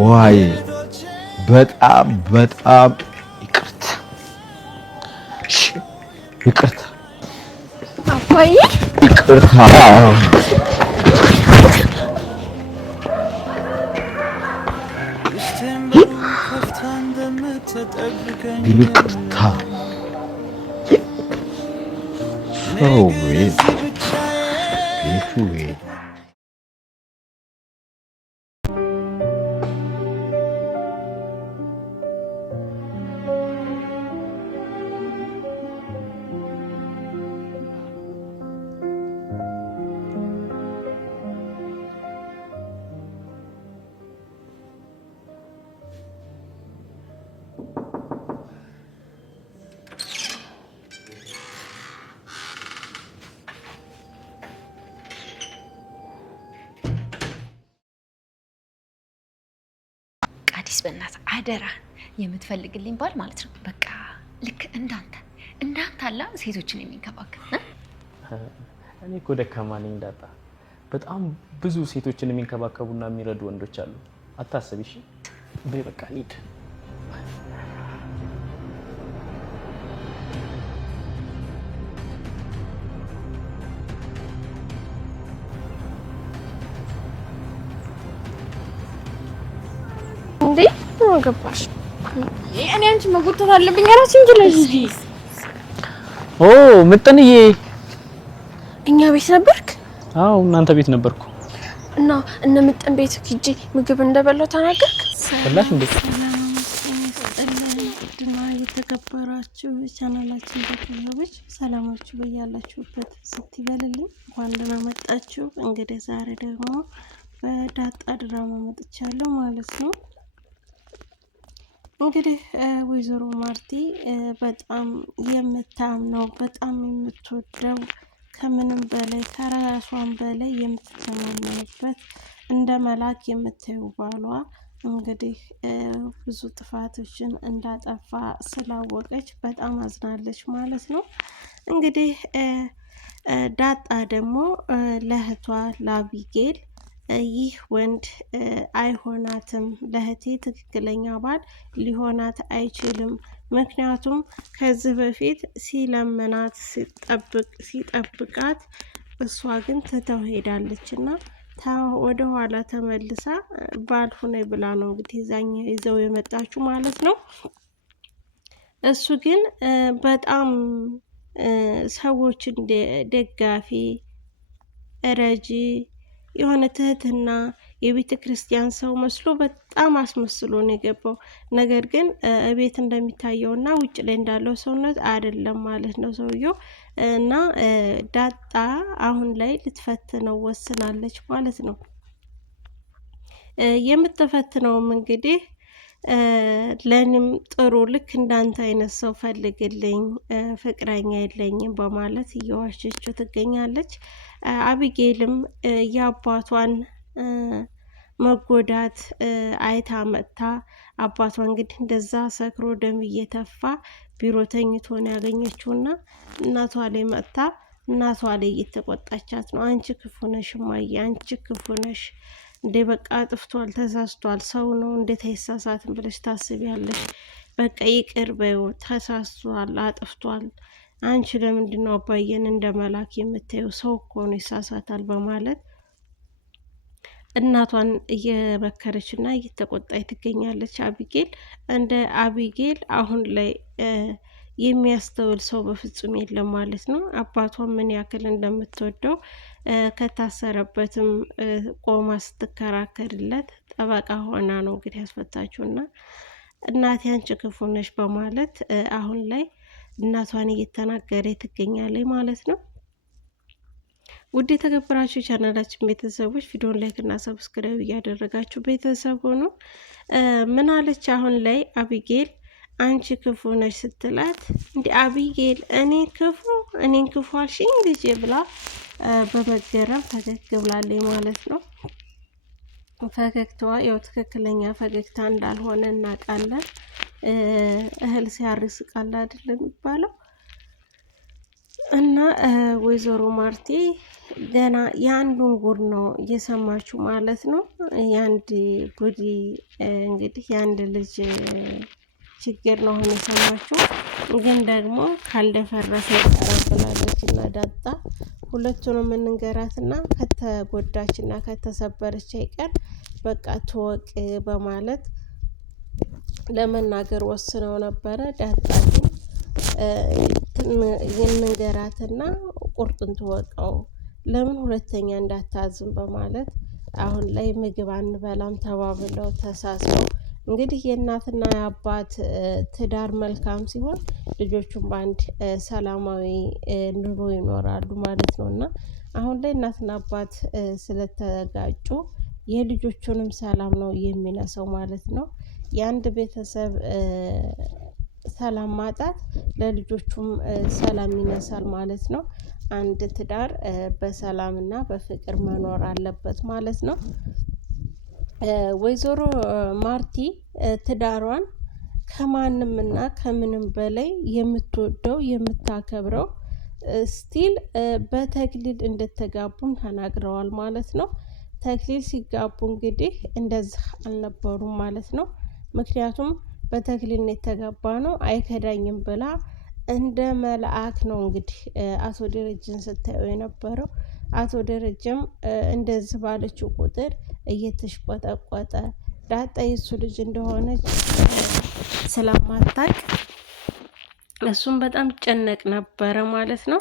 ዋይ በጣም ይቅርታ አባዬ ይቅርታ አዲስ በእናት አደራ የምትፈልግልኝ ባል ማለት ነው። በቃ ልክ እንዳንተ አላ ሴቶችን የሚንከባከብ እኔ እኮ ደካማ ነኝ ዳጣ። በጣም ብዙ ሴቶችን የሚንከባከቡና የሚረዱ ወንዶች አሉ። አታስቢ እሺ። በቃ ሊድ እንዴ ነው ገባሽ? እኔ አንቺ መጎተት አለብኝ አራስ እንጂ ለዚህ ኦ ምጥንዬ እኛ ቤት ነበርክ? አዎ እናንተ ቤት ነበርኩ። እና እነ ምጥን ቤት ሂጂ ምግብ እንደበላው ተናገርክ? በላሽ እንዴ? እና የተከበራችሁ ቻናላችን ተከታታዮች ሰላማችሁ በያላችሁበት ስትይበልልኝ እንኳን ደህና መጣችሁ። እንግዲህ ዛሬ ደግሞ በዳጣ ድራማ መጥቻለሁ ማለት ነው። እንግዲህ ወይዘሮ ማርቲ በጣም የምታምነው በጣም የምትወደው ከምንም በላይ ከራሷን በላይ የምትተማመንበት እንደ መላክ የምታየው ባሏ እንግዲህ ብዙ ጥፋቶችን እንዳጠፋ ስላወቀች በጣም አዝናለች ማለት ነው። እንግዲህ ዳጣ ደግሞ ለእህቷ ለአቢጌል ይህ ወንድ አይሆናትም፣ ለእህቴ ትክክለኛ ባል ሊሆናት አይችልም። ምክንያቱም ከዚህ በፊት ሲለምናት ሲጠብቃት እሷ ግን ትተው ሄዳለች እና ወደ ኋላ ተመልሳ ባልሆነ ብላ ነው እንግዲህ ዛኛ ይዘው የመጣችሁ ማለት ነው። እሱ ግን በጣም ሰዎችን ደጋፊ ረጂ የሆነ ትህትና የቤተ ክርስቲያን ሰው መስሎ በጣም አስመስሎ ነው የገባው። ነገር ግን ቤት እንደሚታየውና ውጭ ላይ እንዳለው ሰውነት አይደለም ማለት ነው ሰውየው። እና ዳጣ አሁን ላይ ልትፈትነው ወስናለች ማለት ነው። የምትፈትነውም እንግዲህ ለኔም ጥሩ ልክ እንዳንተ አይነት ሰው ፈልግልኝ፣ ፍቅረኛ የለኝም በማለት እየዋሸችው ትገኛለች። አቢጌልም የአባቷን መጎዳት አይታ መጥታ አባቷ እንግዲህ እንደዛ ሰክሮ ደም እየተፋ ቢሮ ተኝቶ ነው ያገኘችውና እናቷ ላይ መጥታ እናቷ ላይ እየተቆጣቻት ነው። አንቺ ክፉ ነሽ እማዬ፣ አንቺ ክፉ ነሽ እንዴ፣ በቃ አጥፍቷል፣ ተሳስቷል፣ ሰው ነው እንዴት አይሳሳትም ብለሽ ታስቢያለሽ? በቃ ይቅር በይው፣ ተሳስቷል፣ አጥፍቷል። አንቺ ለምንድን ነው አባዬን እንደ መላክ የምታየው? ሰው እኮ ነው ይሳሳታል በማለት እናቷን እየመከረች እና እየተቆጣች ትገኛለች። አቢጌል እንደ አቢጌል አሁን ላይ የሚያስተውል ሰው በፍጹም የለም ማለት ነው። አባቷን ምን ያክል እንደምትወደው ከታሰረበትም ቆማ ስትከራከርለት ጠበቃ ሆና ነው እንግዲህ ያስፈታችውና እናቴ አንቺ ክፉ ነሽ በማለት አሁን ላይ እናቷን እየተናገረ ትገኛለች ማለት ነው። ውድ የተከበራችሁ ቻናላችን ቤተሰቦች ቪዲዮን ላይክ እና ሰብስክራይብ እያደረጋችሁ ቤተሰብ ሆኑ። ምን አለች አሁን ላይ አቢጌል አንቺ ክፉ ነሽ ስትላት፣ እንዲ አቢጌል እኔን ክፉ አልሽኝ ልጄ ብላ በመገረም ፈገግ ብላለች ማለት ነው። ፈገግታዋ ያው ትክክለኛ ፈገግታ እንዳልሆነ እናውቃለን። እህል ሲያርስ ቃል አይደለም የሚባለው እና ወይዘሮ ማርቲ ገና የአንዱን ጉድ ነው እየሰማችሁ ማለት ነው። የአንድ ጉድ እንግዲህ የአንድ ልጅ ችግር ነው አሁን የሰማችሁ። ግን ደግሞ ካልደፈረሰ ይቀራብላለች እና ዳጣ ሁለቱንም እንንገራትና ከተጎዳችና ከተሰበረች አይቀር በቃ ትወቅ በማለት ለመናገር ወስነው ነበረ። ዳጣ ግን የንንገራትና ቁርጡን ትወቀው ለምን ሁለተኛ እንዳታዝም በማለት አሁን ላይ ምግብ አንበላም ተባብለው ተሳስበው እንግዲህ የእናትና የአባት ትዳር መልካም ሲሆን ልጆቹም በአንድ ሰላማዊ ኑሮ ይኖራሉ ማለት ነው። እና አሁን ላይ እናትና አባት ስለተጋጩ የልጆቹንም ሰላም ነው የሚነሳው ማለት ነው። የአንድ ቤተሰብ ሰላም ማጣት ለልጆቹም ሰላም ይነሳል ማለት ነው። አንድ ትዳር በሰላምና በፍቅር መኖር አለበት ማለት ነው። ወይዘሮ ማርቲ ትዳሯን ከማንምና ከምንም በላይ የምትወደው የምታከብረው ስቲል በተክሊል እንደተጋቡም ተናግረዋል ማለት ነው። ተክሊል ሲጋቡ እንግዲህ እንደዚህ አልነበሩም ማለት ነው። ምክንያቱም በተክሊል የተጋባ ነው አይከዳኝም ብላ እንደ መልአክ ነው እንግዲህ አቶ ደረጀን ስታየው የነበረው። አቶ ደረጀም እንደዚህ ባለችው ቁጥር እየተሽቆጠቆጠ ዳጣ የሱ ልጅ እንደሆነች ስለማታቅ እሱም በጣም ጨነቅ ነበረ ማለት ነው።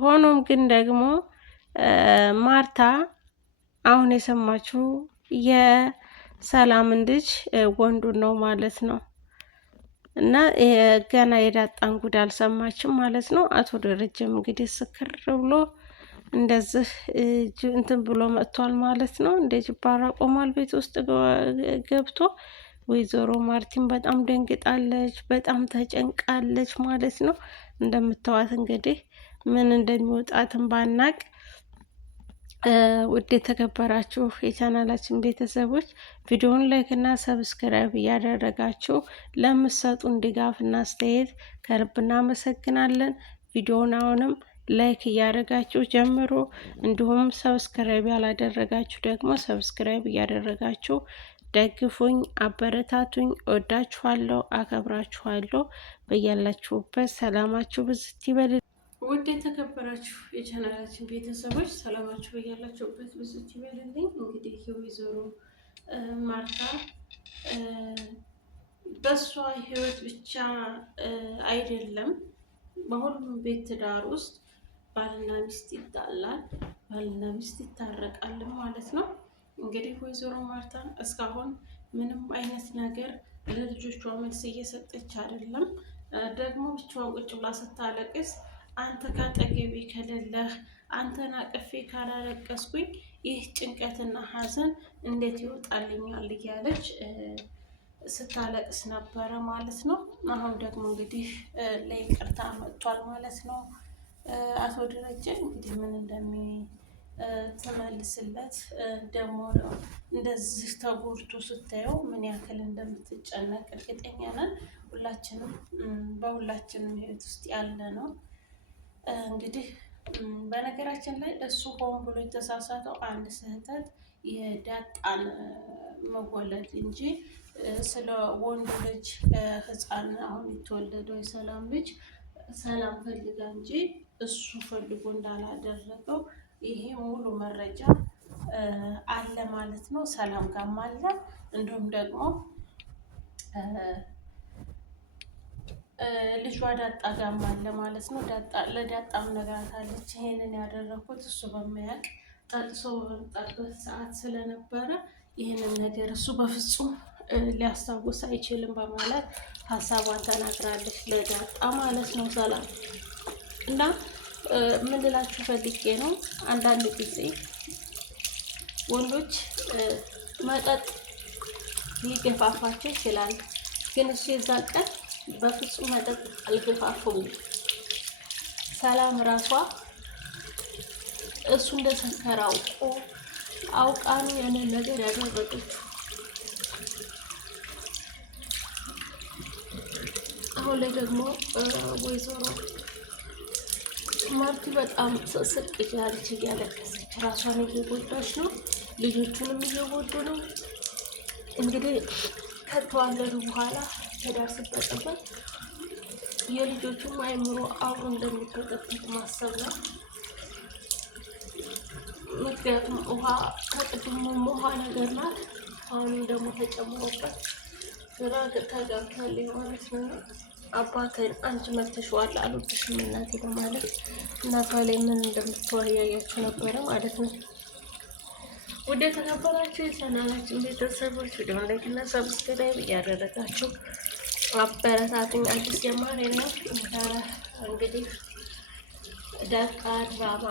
ሆኖም ግን ደግሞ ማርታ አሁን የሰማችው የሰላምን ልጅ ወንዱን ነው ማለት ነው። እና ገና የዳጣን ጉድ አልሰማችም ማለት ነው። አቶ ደረጀም እንግዲህ ስክር ብሎ እንደዚህ እንትን ብሎ መጥቷል ማለት ነው። እንደ ጅባራ ቆሟል ቤት ውስጥ ገብቶ። ወይዘሮ ማርቲን በጣም ደንግጣለች፣ በጣም ተጨንቃለች ማለት ነው። እንደምታዋት እንግዲህ ምን እንደሚወጣትን ባናቅ ውድ የተከበራችሁ የቻናላችን ቤተሰቦች ቪዲዮውን ላይክ እና ሰብስክራይብ እያደረጋችሁ ለምትሰጡን ድጋፍና አስተያየት ከልብ እናመሰግናለን። ቪዲዮውን አሁንም ላይክ እያደረጋችሁ ጀምሮ እንዲሁም ሰብስክራይብ ያላደረጋችሁ ደግሞ ሰብስክራይብ እያደረጋችሁ ደግፉኝ፣ አበረታቱኝ። እወዳችኋለሁ፣ አከብራችኋለሁ። በያላችሁበት ሰላማችሁ ብዝት ይበል። ውድ የተከበራችሁ የቻናላችን ቤተሰቦች ሰላማችሁ በያላችሁበት ብዝት ይበልልኝ። እንግዲህ የወይዘሮ ማርታ በሷ ህይወት ብቻ አይደለም በሁሉም ቤት ትዳር ውስጥ ባልና ሚስት ይጣላል፣ ባልና ሚስት ይታረቃል ማለት ነው። እንግዲህ ወይዘሮ ማርታ እስካሁን ምንም አይነት ነገር ለልጆቿ መልስ እየሰጠች አይደለም። ደግሞ ብቻዋን ቁጭ ብላ ስታለቅስ አንተ ካጠገቤ ከሌለህ፣ አንተን አቅፌ ካላለቀስኩኝ ይህ ጭንቀትና ሀዘን እንዴት ይወጣልኛል እያለች ስታለቅስ ነበረ ማለት ነው። አሁን ደግሞ እንግዲህ ለይቅርታ መጥቷል ማለት ነው። አቶ ደረጀ እንግዲህ ምን እንደሚትመልስለት ደግሞ እንደዚህ ተጎድቶ ስታየው ምን ያክል እንደምትጨነቅ እርግጠኛ ነን። ሁላችንም በሁላችንም ህይወት ውስጥ ያለ ነው። እንግዲህ በነገራችን ላይ እሱ ሆን ብሎ የተሳሳተው አንድ ስህተት የዳጣን መወለድ እንጂ ስለ ወንዱ ልጅ ህፃን አሁን የተወለደው የሰላም ልጅ ሰላም ፈልጋ እንጂ እሱ ፈልጎ እንዳላደረገው ይሄ ሙሉ መረጃ አለ ማለት ነው። ሰላም ጋርም አለ፣ እንዲሁም ደግሞ ልጇ ዳጣ ጋርም አለ ማለት ነው። ለዳጣም ነግራታለች። ይሄንን ያደረኩት እሱ በማያውቅ ጠጥሶ በመጣበት ሰዓት ስለነበረ ይህንን ነገር እሱ በፍጹም ሊያስታውስ አይችልም በማለት ሀሳቧን ተናግራለች ለዳጣ ማለት ነው። ሰላም እና ምን ልላችሁ ፈልጌ ነው፣ አንዳንድ ጊዜ ወንዶች መጠጥ ሊገፋፋቸው ይችላል። ግን እሱ የዛን ቀን በፍጹም መጠጥ አልገፋፈውም። ሰላም ራሷ እሱ እንደሰከረ አውቃ ነው ያንን ነገር ያደረገችው። አሁን ላይ ደግሞ ወይዘሮ ማርቲ በጣም ስቅ እያለች እያለቀሰች ራሷን እየጎዳች ነው፣ ልጆቹንም እየጎዱ ነው። እንግዲህ ከተዋለዱ በኋላ ትዳር ስትጠቀበት የልጆቹም አይምሮ አብሮ እንደሚተቀጥት ማሰብ ነው። ምክንያቱም ውሃ ከቅድሙም ውሃ ነገር ናት፣ አሁንም ደግሞ ተጨምሮበት ግራ ተጋብታለች ማለት ነው። አባትን አንቺ መተሽዋል አልወድሽም እናቴ በማለት እናቷ ላይ ምን እንደምትወያያችሁ ነበረ ማለት ነው። ወደ ተከበራችሁ የቻናላችን ቤተሰቦች ቪዲዮ ላይክ እና ሰብስክራይብ እያደረጋችሁ አበረታቱኝ። አዲስ ጀማሪ ነው። እንግዲህ ደቃ ድራማ